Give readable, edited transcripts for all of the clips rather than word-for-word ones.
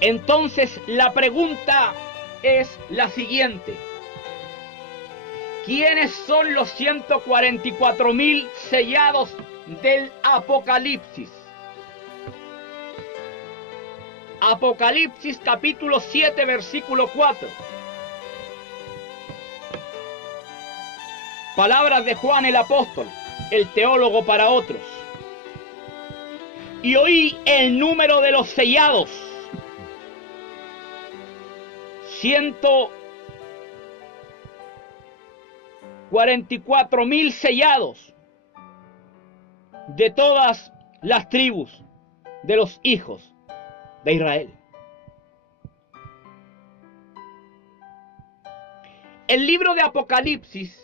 Entonces la pregunta es la siguiente: ¿quiénes son los 144,000 sellados del Apocalipsis? Apocalipsis capítulo 7, versículo 4. Palabras de Juan el apóstol, el teólogo para otros. Y oí el número de los sellados: 144,000 sellados de todas las tribus de los hijos de Israel. El libro de Apocalipsis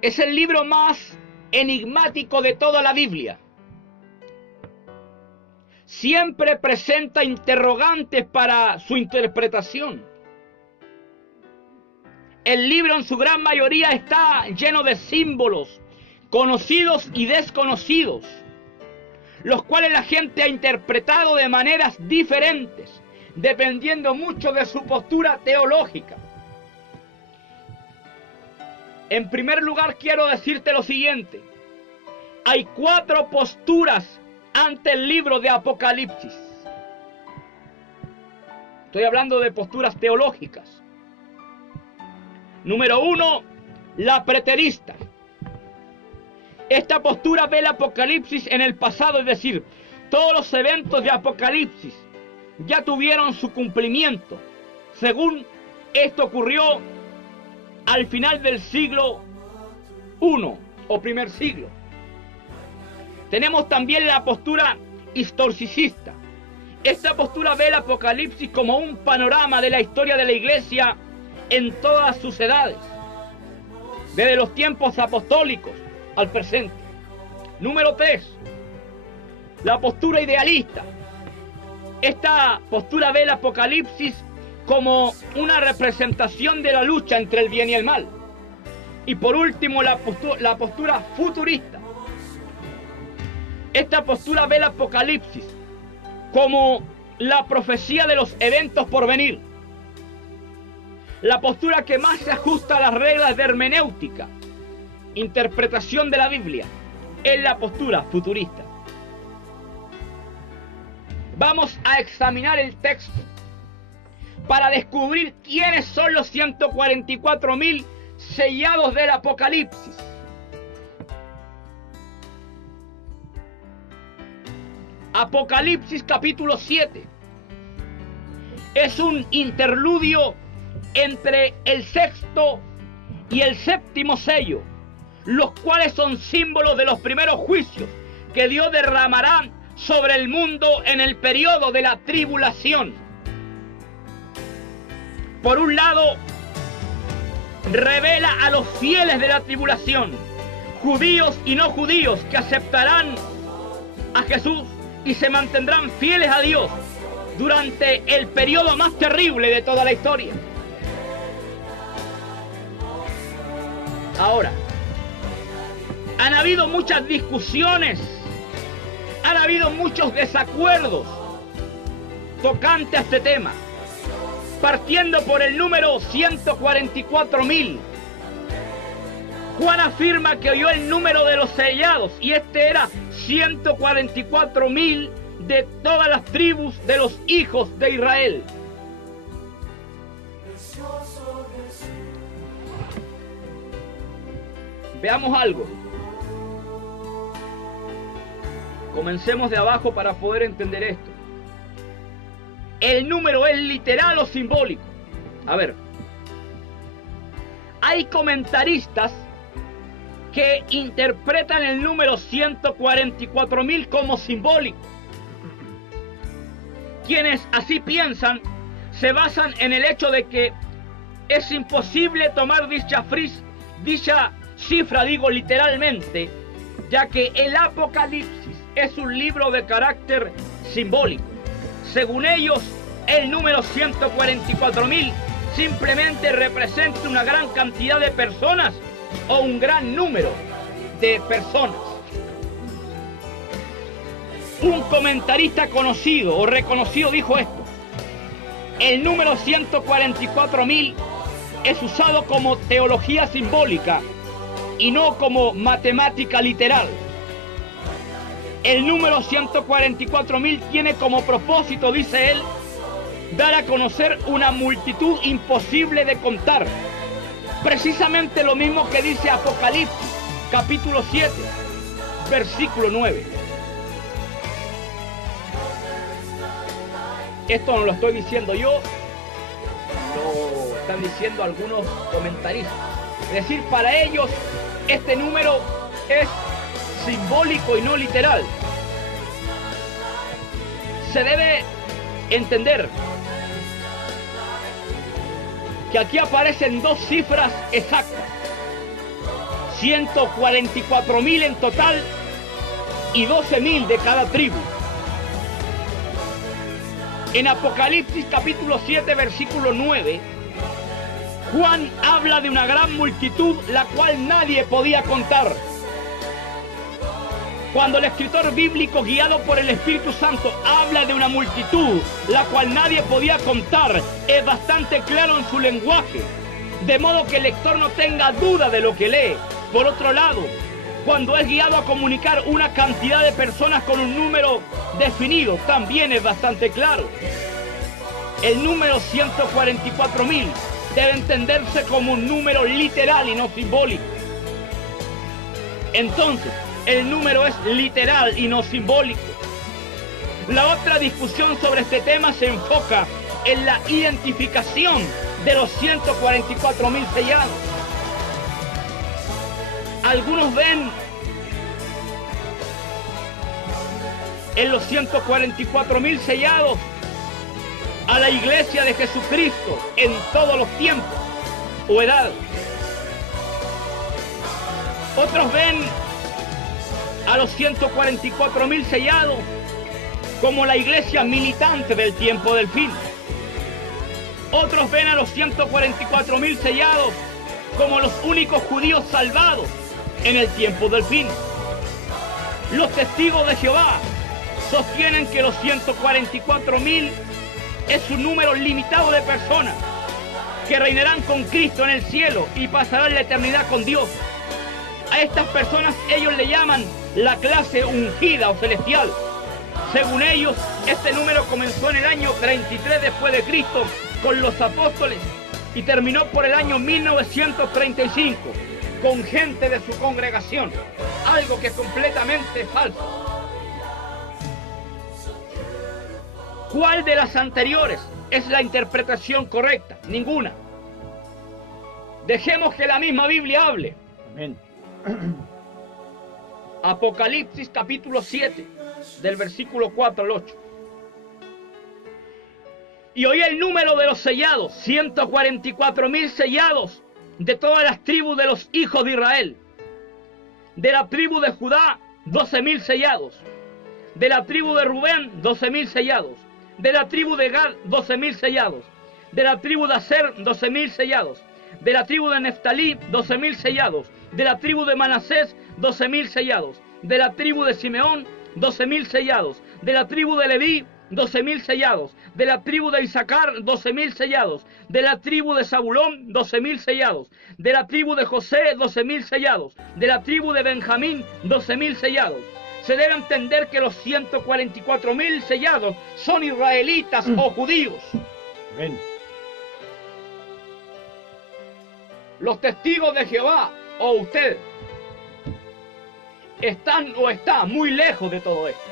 es el libro más enigmático de toda la Biblia. Siempre presenta interrogantes para su interpretación. El libro en su gran mayoría está lleno de símbolos conocidos y desconocidos, los cuales la gente ha interpretado de maneras diferentes, dependiendo mucho de su postura teológica. En primer lugar, quiero decirte lo siguiente: hay 4 posturas ante el libro de Apocalipsis. Estoy hablando de posturas teológicas. Número 1, la preterista. Esta postura ve el Apocalipsis en el pasado, es decir, todos los eventos de Apocalipsis ya tuvieron su cumplimiento, según esto ocurrió al final del siglo I o primer siglo. Tenemos también la postura historicista. Esta postura ve el Apocalipsis como un panorama de la historia de la Iglesia en todas sus edades, desde los tiempos apostólicos al presente. Número 3, la postura idealista. Esta postura ve el Apocalipsis como una representación de la lucha entre el bien y el mal. Y por último, la postura futurista. Esta postura ve el Apocalipsis como la profecía de los eventos por venir. La postura que más se ajusta a las reglas de hermenéutica, interpretación de la Biblia, es la postura futurista. Vamos a examinar el texto para descubrir quiénes son los 144,000 sellados del Apocalipsis. Apocalipsis capítulo 7 es un interludio entre el sexto y el séptimo sello, los cuales son símbolos de los primeros juicios que Dios derramará sobre el mundo en el periodo de la tribulación. Por un lado, revela a los fieles de la tribulación, judíos y no judíos, que aceptarán a Jesús y se mantendrán fieles a Dios durante el periodo más terrible de toda la historia. Ahora, han habido muchas discusiones, han habido muchos desacuerdos tocante a este tema, partiendo por el número 144,000. Juan afirma que oyó el número de los sellados y este era 144,000 de todas las tribus de los hijos de Israel. Veamos algo. Comencemos de abajo para poder entender esto. ¿El número es literal o simbólico? A ver. Hay comentaristas que interpretan el número 144,000 como simbólico. Quienes así piensan se basan en el hecho de que es imposible tomar dicha cifra, literalmente, ya que el Apocalipsis es un libro de carácter simbólico. Según ellos, el número 144,000 simplemente representa una gran cantidad de personas o un gran número de personas. Un comentarista conocido o reconocido dijo esto: el número 144.000 es usado como teología simbólica y no como matemática literal. El número 144.000 tiene como propósito, dice él, dar a conocer una multitud imposible de contar. Precisamente lo mismo que dice Apocalipsis, capítulo 7, versículo 9. Esto no lo estoy diciendo yo, lo están diciendo algunos comentaristas. Es decir, para ellos este número es simbólico y no literal. Se debe entender que aquí aparecen dos cifras exactas: 144.000 en total y 12.000 de cada tribu. En Apocalipsis capítulo 7, versículo 9, Juan habla de una gran multitud la cual nadie podía contar. Cuando el escritor bíblico, guiado por el Espíritu Santo, habla de una multitud la cual nadie podía contar, es bastante claro en su lenguaje, de modo que el lector no tenga duda de lo que lee. Por otro lado, cuando es guiado a comunicar una cantidad de personas con un número definido, también es bastante claro. El número 144.000 debe entenderse como un número literal y no simbólico. Entonces, el número es literal y no simbólico. La otra discusión sobre este tema se enfoca en la identificación de los 144.000 sellados. Algunos ven en los 144.000 sellados a la iglesia de Jesucristo en todos los tiempos o edades. Otros ven a los 144.000 sellados como la iglesia militante del tiempo del fin. Otros ven a los 144.000 sellados como los únicos judíos salvados en el tiempo del fin. Los testigos de Jehová sostienen que los 144.000 es un número limitado de personas que reinarán con Cristo en el cielo y pasarán la eternidad con Dios. A estas personas ellos le llaman la clase ungida o celestial. Según ellos, este número comenzó en el año 33 después de Cristo con los apóstoles y terminó por el año 1935 con gente de su congregación, algo que es completamente falso. ¿Cuál de las anteriores es la interpretación correcta? Ninguna. Dejemos que la misma Biblia hable. Amén. Apocalipsis capítulo 7, del versículo 4 al 8. Y oí el número de los sellados, 144.000 sellados de todas las tribus de los hijos de Israel. De la tribu de Judá, 12.000 sellados. De la tribu de Rubén, 12.000 sellados. De la tribu de Gad, 12.000 sellados. De la tribu de Aser, 12.000 sellados. De la tribu de Neftalí, 12.000 sellados. De la tribu de Manasés, 12.000 sellados. De la tribu de Simeón, 12.000 sellados. De la tribu de Leví, 12.000 sellados. De la tribu de Isaacar, 12.000 sellados. De la tribu de Zabulón, 12.000 sellados. De la tribu de José, 12.000 sellados. De la tribu de Benjamín, 12.000 sellados. Se debe entender que los 144.000 sellados son israelitas o judíos. Amén. Los testigos de Jehová o usted están o está muy lejos de todo esto.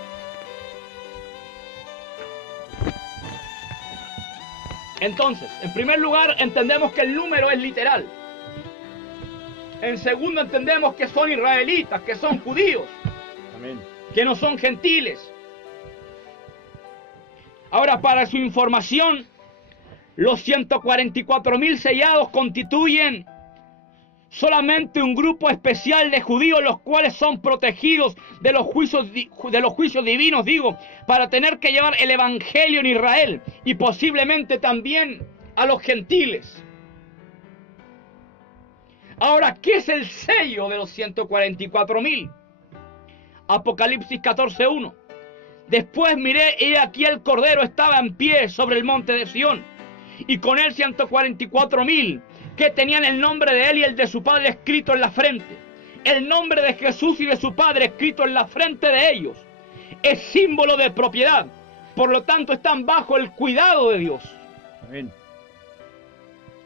Entonces, en primer lugar, entendemos que el número es literal. En segundo, entendemos que son israelitas, que son judíos. Amén. Que no son gentiles. Ahora, para su información, los 144.000 sellados constituyen solamente un grupo especial de judíos, los cuales son protegidos de los juicios divinos, para tener que llevar el evangelio en Israel y posiblemente también a los gentiles. Ahora, ¿qué es el sello de los 144.000? Apocalipsis 14:1 Después miré y aquí el Cordero estaba en pie sobre el monte de Sión, y con él 144,000 que tenían el nombre de él y el de su padre escrito en la frente. El nombre de Jesús y de su padre escrito en la frente de ellos es símbolo de propiedad. Por lo tanto, están bajo el cuidado de Dios. Amén.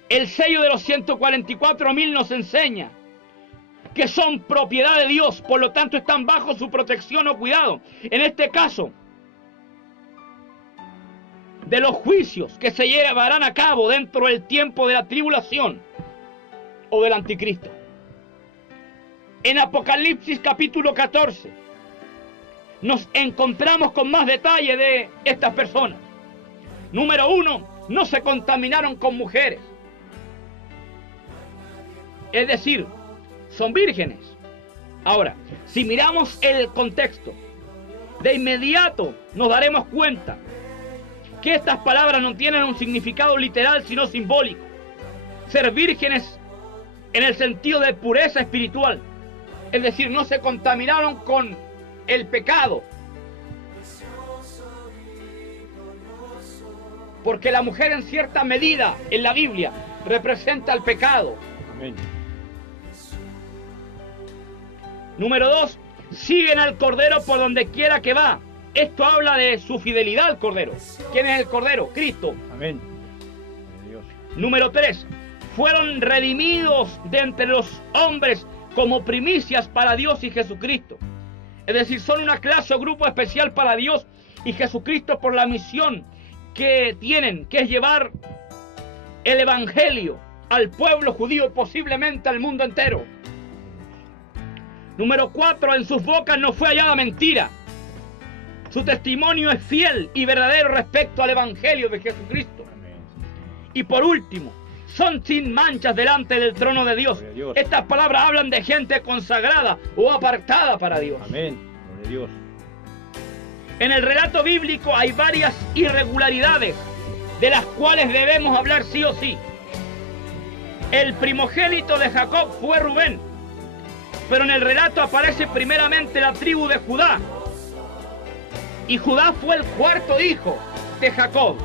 El sello de los 144,000 nos enseña que son propiedad de Dios, por lo tanto están bajo su protección o cuidado. En este caso, de los juicios que se llevarán a cabo dentro del tiempo de la tribulación o del anticristo. En Apocalipsis capítulo 14 nos encontramos con más detalle de estas personas. Número 1, no se contaminaron con mujeres. Es decir, son vírgenes. Ahora, si miramos el contexto, de inmediato nos daremos cuenta que estas palabras no tienen un significado literal, sino simbólico. Ser vírgenes en el sentido de pureza espiritual. Es decir, no se contaminaron con el pecado. Porque la mujer en cierta medida en la Biblia representa el pecado. Amén. Número 2, siguen al Cordero por donde quiera que va. Esto habla de su fidelidad al Cordero. ¿Quién es el Cordero? Cristo. Amén. Dios. Número 3, fueron redimidos de entre los hombres como primicias para Dios y Jesucristo. Es decir, son una clase o grupo especial para Dios y Jesucristo por la misión que tienen, que es llevar el Evangelio al pueblo judío y posiblemente al mundo entero. Número 4, en sus bocas no fue hallada mentira. Su testimonio es fiel y verdadero respecto al Evangelio de Jesucristo. Amén. Y por último, son sin manchas delante del trono de Dios. Gloria a Dios. Estas palabras hablan de gente consagrada o apartada para Dios. Amén. Gloria a Dios. En el relato bíblico hay varias irregularidades de las cuales debemos hablar sí o sí. El primogénito de Jacob fue Rubén, pero en el relato aparece primeramente la tribu de Judá. Y Judá fue el cuarto hijo de Jacob.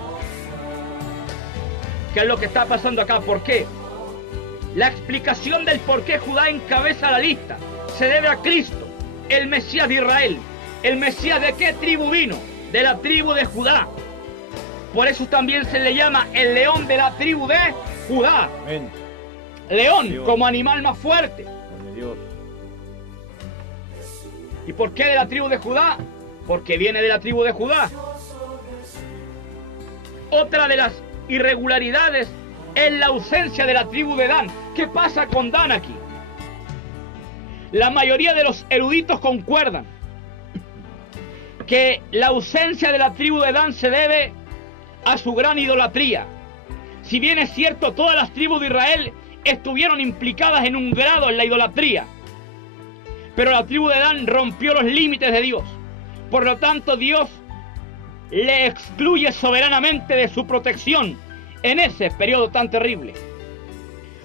¿Qué es lo que está pasando acá? ¿Por qué? La explicación del por qué Judá encabeza la lista se debe a Cristo, el Mesías de Israel. ¿El Mesías de qué tribu vino? De la tribu de Judá. Por eso también se le llama el león de la tribu de Judá. Amén. León Dios. como animal más fuerte. Gloria a Dios. ¿Y por qué de la tribu de Judá? Porque viene de la tribu de Judá. Otra de las irregularidades es la ausencia de la tribu de Dan. ¿Qué pasa con Dan aquí? La mayoría de los eruditos concuerdan que la ausencia de la tribu de Dan se debe a su gran idolatría. Si bien es cierto, todas las tribus de Israel estuvieron implicadas en un grado en la idolatría, pero la tribu de Dan rompió los límites de Dios. Por lo tanto, Dios le excluye soberanamente de su protección en ese periodo tan terrible.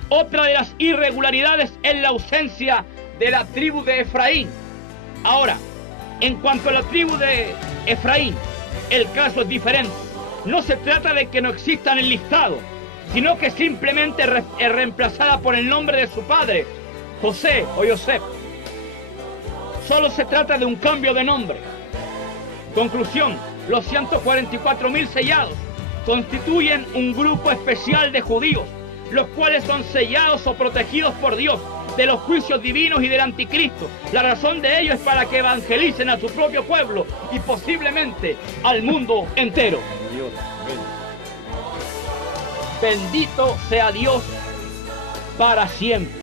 Otra de las irregularidades es la ausencia de la tribu de Efraín. Ahora, en cuanto a la tribu de Efraín, el caso es diferente. No se trata de que no exista en el listado, sino que simplemente es reemplazada por el nombre de su padre, José o Yosef. Solo se trata de un cambio de nombre. Conclusión, los 144,000 sellados constituyen un grupo especial de judíos, los cuales son sellados o protegidos por Dios de los juicios divinos y del anticristo. La razón de ello es para que evangelicen a su propio pueblo y posiblemente al mundo entero. Gloria a Dios. Amén. Bendito sea Dios para siempre.